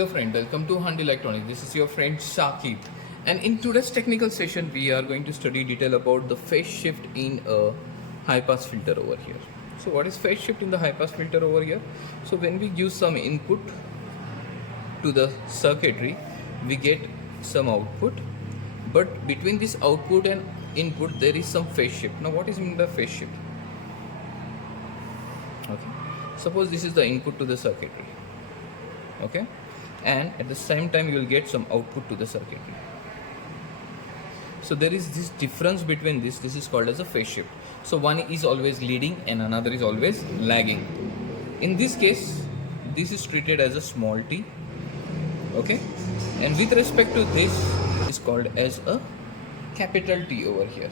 Hello friend, welcome to Hunt Electronics. This is your friend Shakib, and in today's technical session we are going to study detail about the phase shift in a high pass filter over here. So what is phase shift in the high pass filter over here? So when we give some input to the circuitry, we get some output, but between this output and input there is some phase shift. Now what is meant by phase shift? Okay, suppose this is the input to the circuitry, okay, and at the same time you will get some output to the circuitry. So there is this difference between this is called as a phase shift. So one is always leading and another is always lagging. In this case this is treated as a small t, okay, and with respect to this is called as a capital T over here.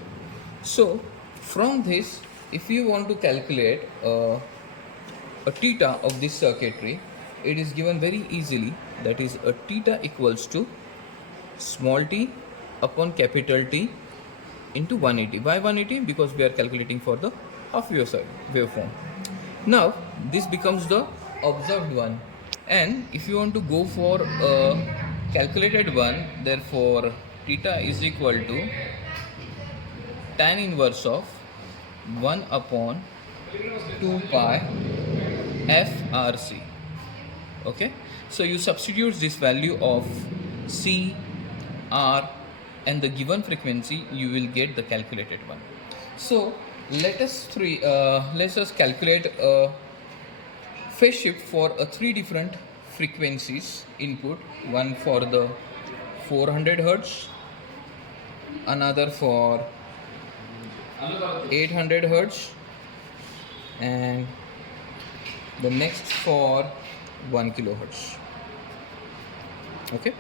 So from this, if you want to calculate a theta of this circuitry, it is given very easily, that is a theta equals to small t upon capital T into 180. Why 180? Because we are calculating for the half wave waveform. Now this becomes the observed one, and if you want to go for a calculated one, therefore theta is equal to tan inverse of 1 upon 2 pi FRC. Okay, so you substitute this value of C, R and the given frequency, you will get the calculated one. So let us calculate a phase shift for three different frequencies input, one for the 400 Hertz, another for 800 Hertz, and the next for 1 kilohertz. Okay,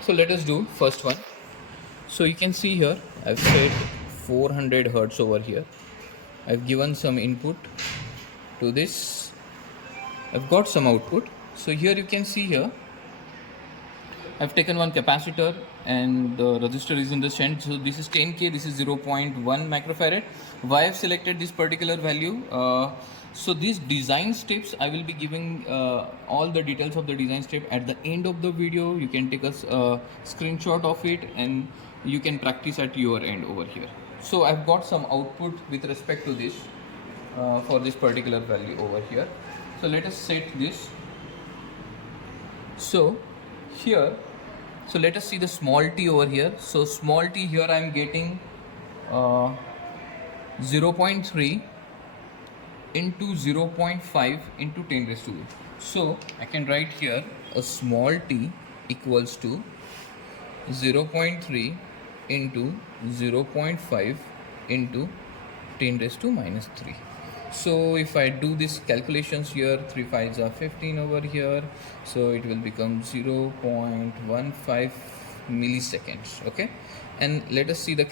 so let us do first one. So you can see here I've set 400 Hertz over here. I've given some input to this, I've got some output. So here you can see here I've taken one capacitor and the resistor is in the shunt. So this is 10k, this is 0.1 microfarad. Why I've selected this particular value? So these design steps I will be giving all the details of the design step at the end of the video. You can take a screenshot of it and you can practice at your end over here. So I've got some output with respect to this for this particular value over here. So let us set this. So here, so let us see the small t over here. So small t here I am getting 0.3 into 0.5 into 10 raised to 8. So I can write here a small t equals to 0.3 into 0.5 into 10 raised to minus 3. So if I do this calculations here, 3 5s are 15 over here, so it will become 0.15 milliseconds. Okay, and let us see the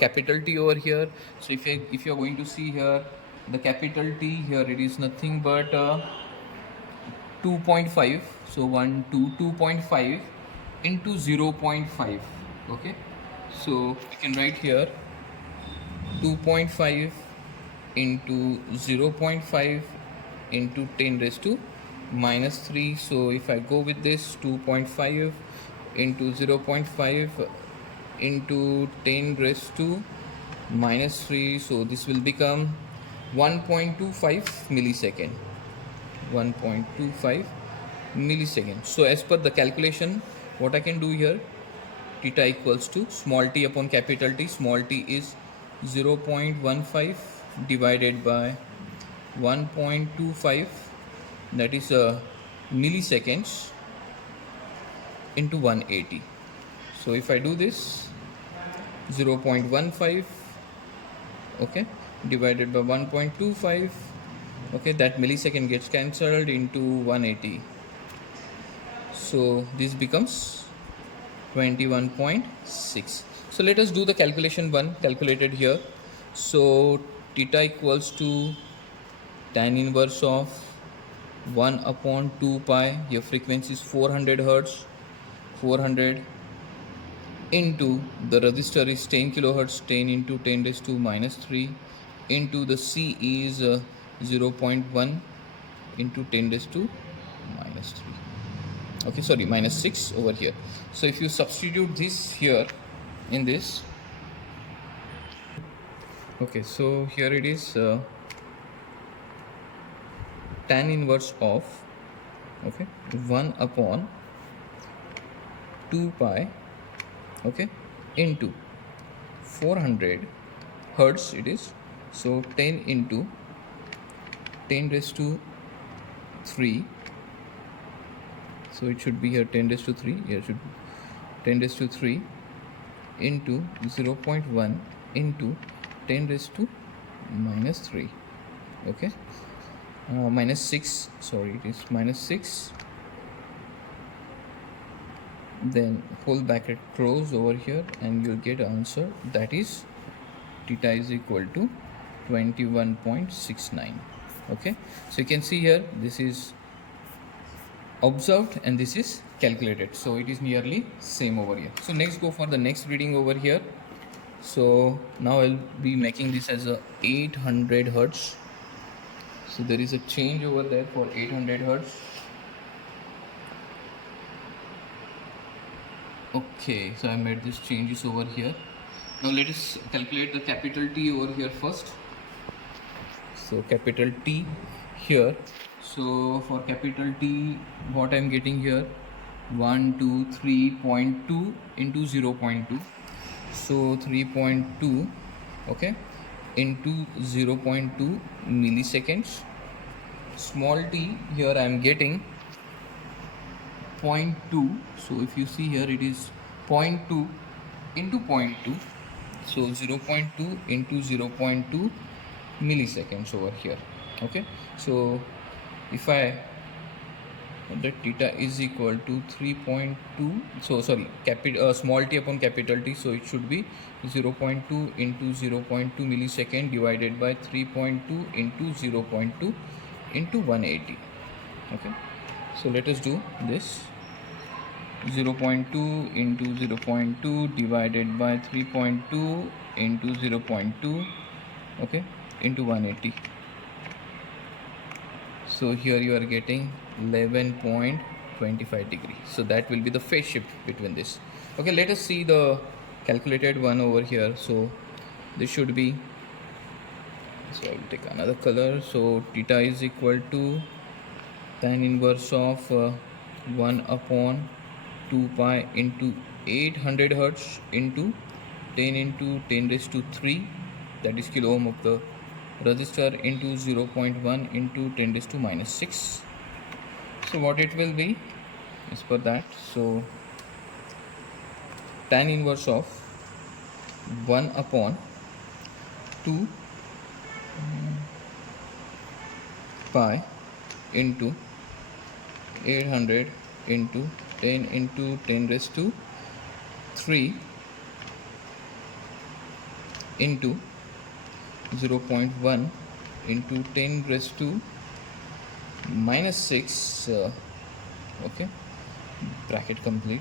capital T over here. So if you are going to see here the capital T here, it is nothing but 2.5. So 2.5 into 0.5. Okay, so I can write here 2.5 into 0.5 into 10 raised to minus 3. So if I go with this 2.5 into 0.5 into 10 raised to minus 3, so this will become 1.25 millisecond. 1.25 milliseconds. So as per the calculation, what I can do here, theta equals to small t upon capital T. Small t is 0.15 divided by 1.25, that is milliseconds, into 180. So if I do this 0.15, okay, divided by 1.25, okay, that millisecond gets cancelled into 180. So this becomes 21.6. So let us do the calculation one calculated here. So theta equals to tan inverse of 1 upon 2 pi, your frequency is 400 Hertz, 400 into the resistor is 10 kilohertz, 10 into 10 raised to minus 3 into the C is 0.1 into 10 raised to minus 3. Okay, sorry, minus 6 over here. So if you substitute this here in this, okay, so here it is tan inverse of, okay, 1 upon 2 pi, okay, into 400 hertz it is. So 10 into 10 raised to 3, so it should be here 10 raised to 3, here should be 10 raised to 3 into 0.1 into 10 raised to minus 3, okay, minus 6, sorry, it is minus 6, then whole bracket close over here, and you'll get answer, that is theta is equal to 21.69. okay, so you can see here this is observed and this is calculated, so it is nearly same over here. So next go for the next reading over here. So now I'll be making this as a 800 hertz. So there is a change over there for 800 hertz. Okay, so I made these changes over here. Now let us calculate the capital T over here first. So capital T here. So for capital T, what I'm getting here, 123.2 into 0.2. So 3.2, okay, into 0.2 milliseconds. Small t here I'm getting 0.2. So if you see here, it is 0.2 into 0.2. So 0.2 into 0.2 milliseconds over here. Okay, so if I, the theta is equal to 3.2, so sorry, small t upon capital T, so it should be 0.2 into 0.2 millisecond divided by 3.2 into 0.2 into 180. okay, so let us do this. 0.2 into 0.2 divided by 3.2 into 0.2, okay, into 180. So here you are getting 11.25 degree. So that will be the phase shift between this. Okay, let us see the calculated one over here. So this should be, so I will take another color. So theta is equal to tan inverse of 1 upon 2 pi into 800 hertz into 10 into 10 raised to 3, that is kilo ohm of the resistor, into 0.1 into 10 raised to minus 6. So what it will be is for that. So tan inverse of 1 upon 2 pi into 800 into 10 into 10 raised to 3 into 0.1 into 10 raised to minus 6, okay, bracket complete.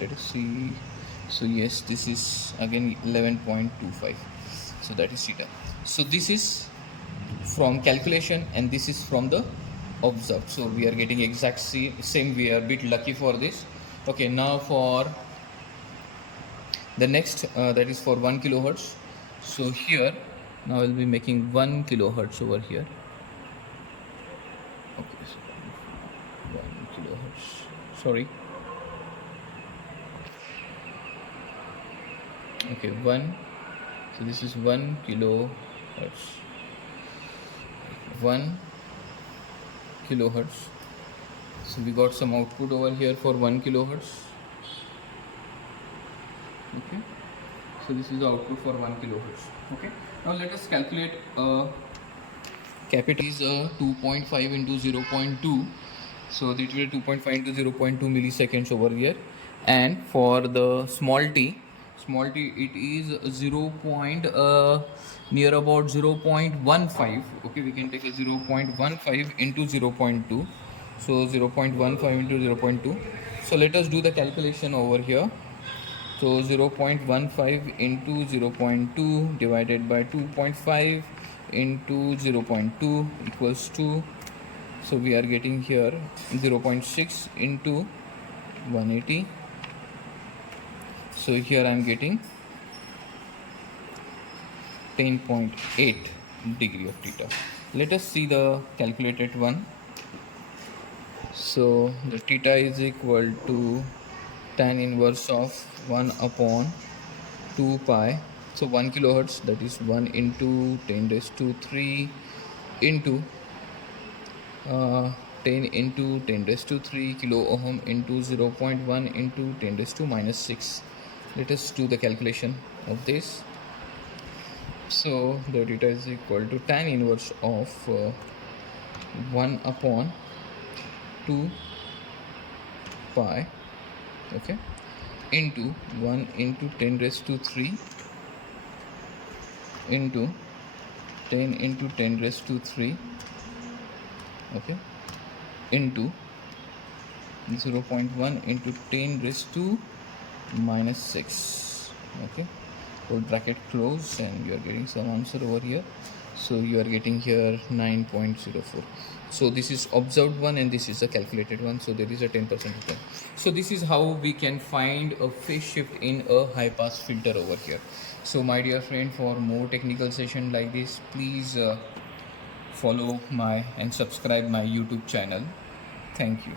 Let us see. So yes, this is again 11.25. So that is theta. So this is from calculation and this is from the observed. So we are getting exact same. We are a bit lucky for this. Okay, now for the next, that is for 1 kilohertz. So here now I will be making 1 kilohertz over here. Okay, so 1 kilohertz. Sorry. Okay, 1. So this is 1 kilohertz. 1 kilohertz. So we got some output over here for 1 kilohertz. Okay, so this is the output for 1 kilohertz. Okay, now let us calculate capital is 2.5 into 0.2. so it will be 2.5 into 0.2 milliseconds over here. And for the small t it is 0. Near about 0.15. okay, we can take a 0.15 into 0.2. so 0.15 into 0.2. so let us do the calculation over here. So 0.15 into 0.2 divided by 2.5 into 0.2 equals to, so we are getting here 0.6 into 180. So here I am getting 10.8 degree of theta. Let us see the calculated one. So the theta is equal to tan inverse of 1 upon 2 pi. So 1 kilohertz, that is 1 into 10 raised to 3 into 10 into 10 raised to 3 kilo ohm into 0.1 into 10 raised to minus 6. Let us do the calculation of this. So the theta is equal to tan inverse of 1 upon 2 pi, okay, into 1 into 10 raised to 3 into 10 into 10 raised to 3, okay, into 0.1 into 10 raised to minus 6, okay. Put bracket close and you are getting some answer over here. So you are getting here 9.04. So this is observed one and this is the calculated one. So there is a 10% return. So this is how we can find a phase shift in a high pass filter over here. So my dear friend, for more technical session like this, please follow my and subscribe my YouTube channel. Thank you.